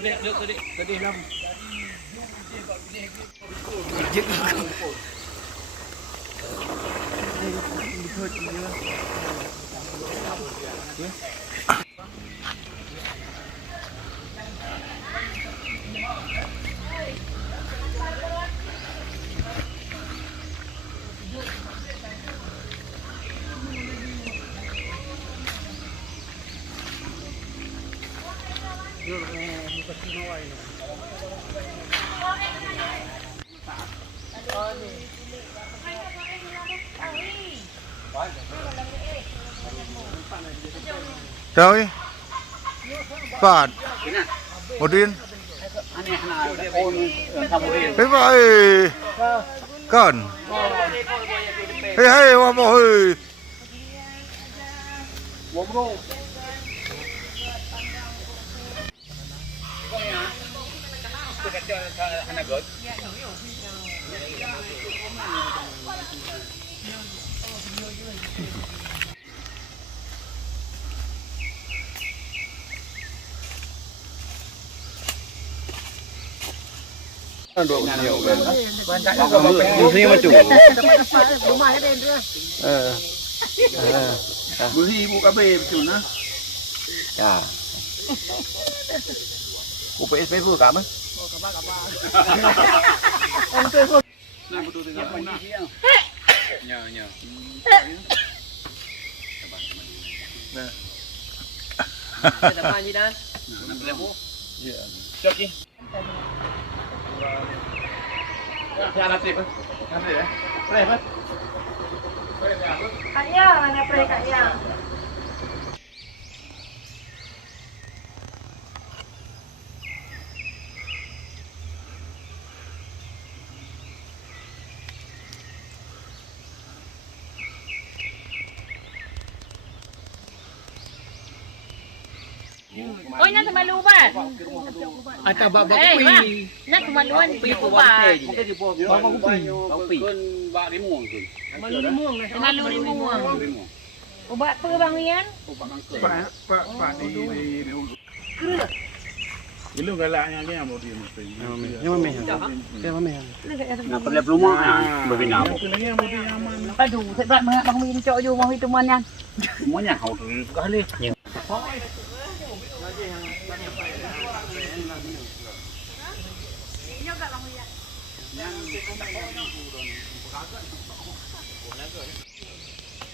tadi lam. Trời phạt một điên thế vậy cần hey hey hoa bò ơi độ nhiều về Bữa mà chủ. Bữa hi bu cà phê chủ nữa. Ya. UPSP vừa cảm á. Nah, betul tidak punya. Nhờ. Nah. Kita apa ni dah? Iya. Coki. Ya, nanti, Pak. Nanti ya. Boleh, Pak. Kak Yang, mana play Kak Yang? Ôi, nó thầm lu ba. Ata baba Eh, kupi. bang. Nó thầm luan pi ku ba. Mungkin di bawah baba kupi. Kupi. Kan bak limuang tu. Malu limuang lah. Malu limuang. Limuang. Ubat apa bang Ian? Obat angker. Pak di Ilu galaknya ni apa dia mesti. Yang mana? Yang mana? Nak perlu pelumah berbina. Yang lagi yang mesti aman. Aduh, sebab bang Min cok ju mau itu man yang. Semuanya hau tu sekali.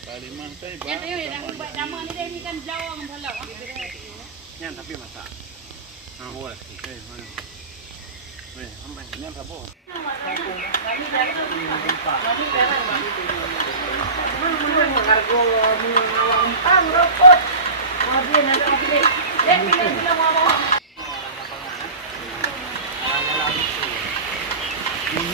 Kaliman saya Ya, tu dah buat nama ni dia ni kan jawang kalau. Yang tapi masak. Boleh. Okey, mana? Weh, ambil ni apa bo? Harga mengawang pang rokok. Kemudian ada lagi ni. Dia bilang mau. Ini